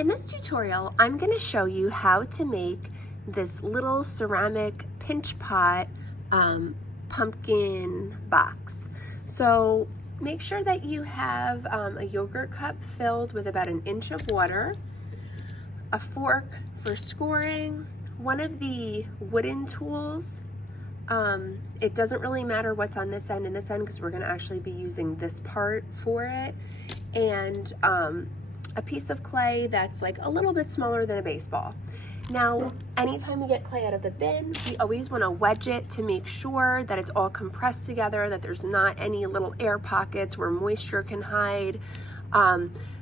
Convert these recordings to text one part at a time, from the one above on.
In this tutorial, I'm going to show you how to make this little ceramic pinch pot pumpkin box. So make sure that you have a yogurt cup filled with about 1 inch of water, a fork for scoring, one of the wooden tools. It doesn't really matter what's on this end and this end because we're going to actually be using this part for it, and a piece of clay that's like a little bit smaller than a baseball. Now, anytime we get clay out of the bin, we always want to wedge it to make sure that it's all compressed together, that there's not any little air pockets where moisture can hide.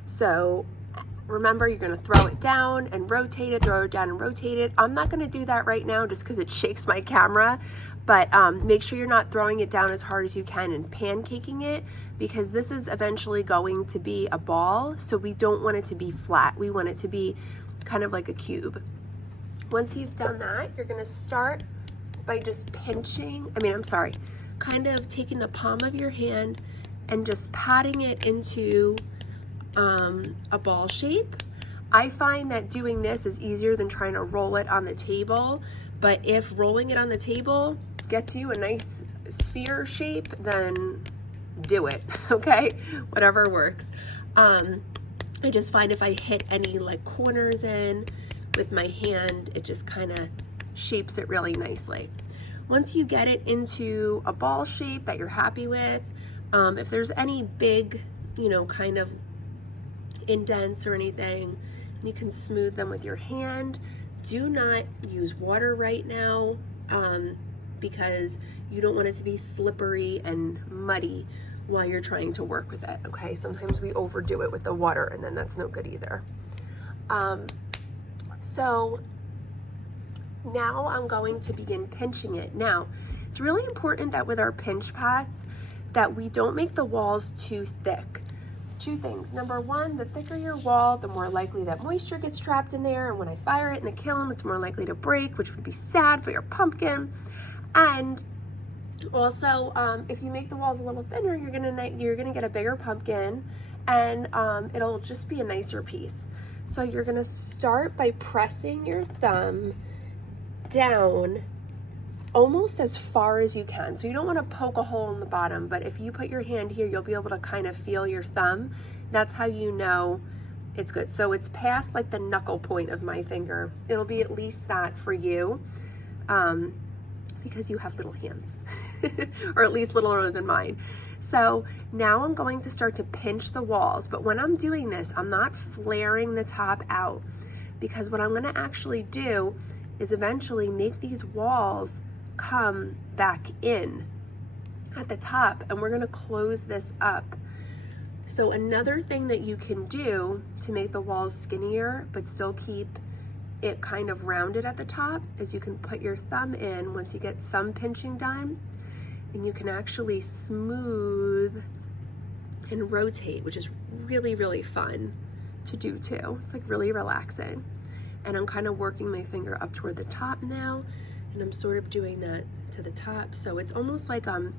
So remember, you're going to throw it down and rotate it, throw it down and rotate it. I'm not going to do that right now just because it shakes my camera, but make sure you're not throwing it down as hard as you can and pancaking it, because this is eventually going to be a ball, so we don't want it to be flat. We want it to be kind of like a cube. Once you've done that, you're going to start by just kind of taking the palm of your hand and just patting it into a ball shape. I find that doing this is easier than trying to roll it on the table, but if rolling it on the table gets you a nice sphere shape, then do it, okay? Whatever works. I just find if I hit any like corners in with my hand, it just kind of shapes it really nicely. Once you get it into a ball shape that you're happy with, if there's any big, kind of indents or anything, you can smooth them with your hand. Do not use water right now because you don't want it to be slippery and muddy while you're trying to work with it, okay? Sometimes we overdo it with the water and then that's no good either. So now I'm going to begin pinching it. Now, it's really important that with our pinch pots that we don't make the walls too thick. 2 things. Number 1, the thicker your wall, the more likely that moisture gets trapped in there, and when I fire it in the kiln, it's more likely to break, which would be sad for your pumpkin. And also, if you make the walls a little thinner, you're gonna get a bigger pumpkin, and it'll just be a nicer piece. So you're gonna start by pressing your thumb down almost as far as you can. So you don't want to poke a hole in the bottom, but if you put your hand here, you'll be able to kind of feel your thumb. That's how you know it's good. So it's past like the knuckle point of my finger. It'll be at least that for you, because you have little hands, or at least littler than mine. So now I'm going to start to pinch the walls, but when I'm doing this, I'm not flaring the top out, because what I'm going to actually do is eventually make these walls come back in at the top, and we're going to close this up. So another thing that you can do to make the walls skinnier but still keep it kind of rounded at the top is you can put your thumb in once you get some pinching done, and you can actually smooth and rotate, which is really, really fun to do too. It's like really relaxing. And I'm kind of working my finger up toward the top now, and I'm sort of doing that to the top. So it's almost like I'm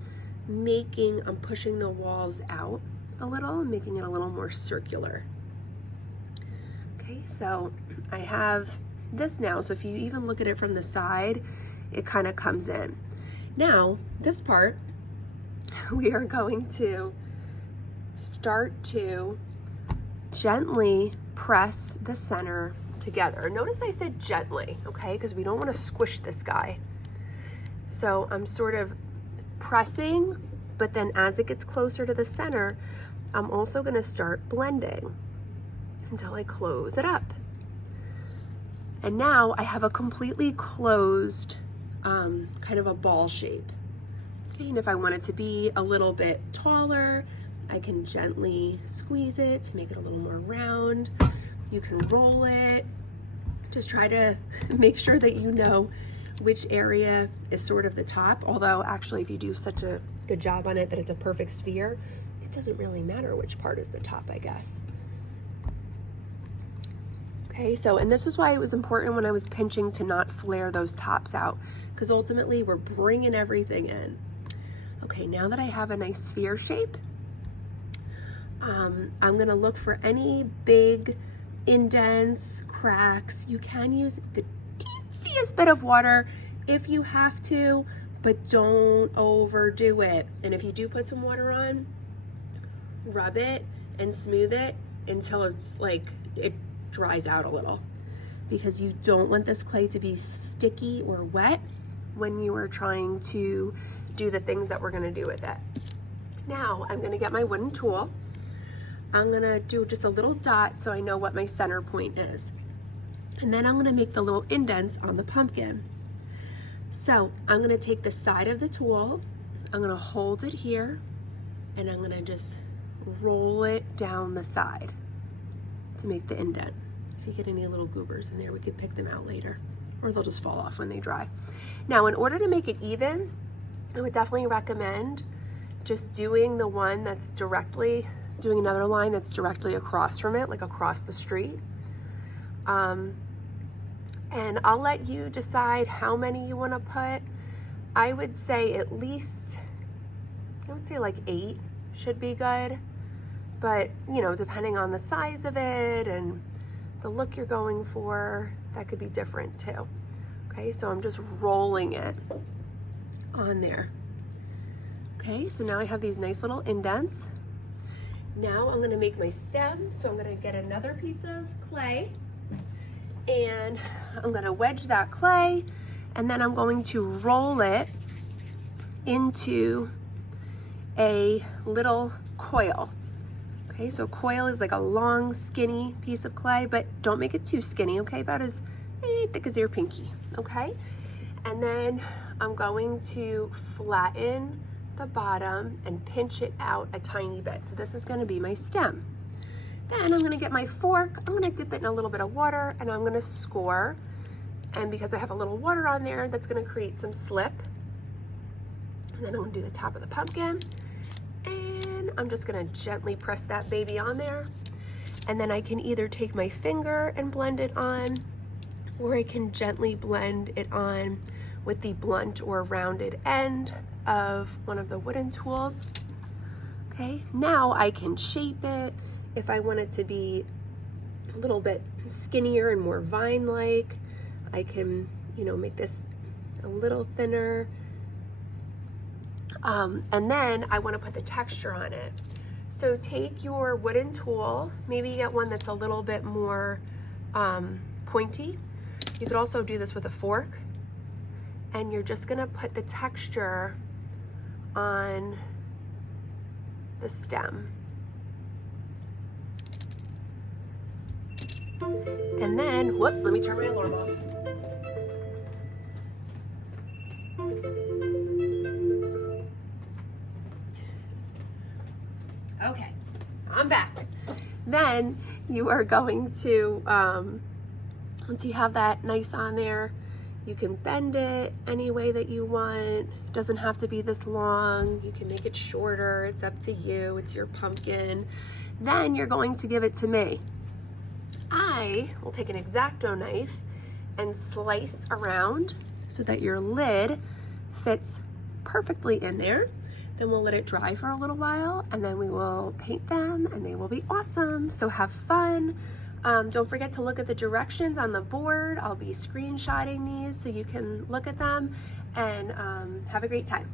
pushing the walls out a little and making it a little more circular. Okay, so I have this now. So if you even look at it from the side, it kind of comes in. Now, this part, we are going to start to gently press the center together. Notice I said gently, okay, because we don't want to squish this guy. So I'm sort of pressing, but then as it gets closer to the center, I'm also going to start blending until I close it up. And now I have a completely closed kind of a ball shape. Okay, and if I want it to be a little bit taller, I can gently squeeze it to make it a little more round. You can roll it. Just try to make sure that you know which area is sort of the top. Although actually, if you do such a good job on it that it's a perfect sphere, it doesn't really matter which part is the top, I guess. Okay, so, and this is why it was important when I was pinching to not flare those tops out, because ultimately we're bringing everything in. Okay, now that I have a nice sphere shape, I'm gonna look for any big indents, cracks. You can use the teeniest bit of water if you have to, but don't overdo it. And if you do put some water on, rub it and smooth it until it's like it dries out a little, because you don't want this clay to be sticky or wet when you are trying to do the things that we're going to do with it. Now I'm going to get my wooden tool. I'm going to do just a little dot so I know what my center point is. And then I'm going to make the little indents on the pumpkin. So I'm going to take the side of the tool, I'm going to hold it here, and I'm going to just roll it down the side to make the indent. If you get any little goobers in there, we could pick them out later, or they'll just fall off when they dry. Now, in order to make it even, I would definitely recommend just doing the one that's directly, doing another line that's directly across from it, like across the street. And I'll let you decide how many you want to put. I would say at least, I would say like 8 should be good. But, you know, depending on the size of it and the look you're going for, that could be different too. Okay, so I'm just rolling it on there. Okay, so now I have these nice little indents. Now I'm going to make my stem. So I'm going to get another piece of clay, and I'm going to wedge that clay, and then I'm going to roll it into a little coil. Okay, so coil is like a long, skinny piece of clay, but don't make it too skinny, okay? About as thick as your pinky, okay? And then I'm going to flatten the bottom and pinch it out a tiny bit. So this is going to be my stem. Then I'm going to get my fork, I'm going to dip it in a little bit of water, and I'm going to score. And because I have a little water on there, that's going to create some slip. And then I'm going to do the top of the pumpkin. And I'm just going to gently press that baby on there. And then I can either take my finger and blend it on, or I can gently blend it on with the blunt or rounded end of one of the wooden tools. Okay, now I can shape it. If I want it to be a little bit skinnier and more vine-like, I can, you know, make this a little thinner. And then I want to put the texture on it. So take your wooden tool, maybe get one that's a little bit more pointy. You could also do this with a fork. And you're just going to put the texture on the stem. And then, whoop, let me turn my alarm off. Okay, I'm back. Then you are going to, once you have that nice on there, you can bend it any way that you want. It doesn't have to be this long. You can make it shorter. It's up to you. It's your pumpkin. Then you're going to give it to me. I will take an X-Acto knife and slice around so that your lid fits perfectly in there. Then we'll let it dry for a little while, and then we will paint them, and they will be awesome. So have fun. Don't forget to look at the directions on the board. I'll be screenshotting these so you can look at them, and have a great time.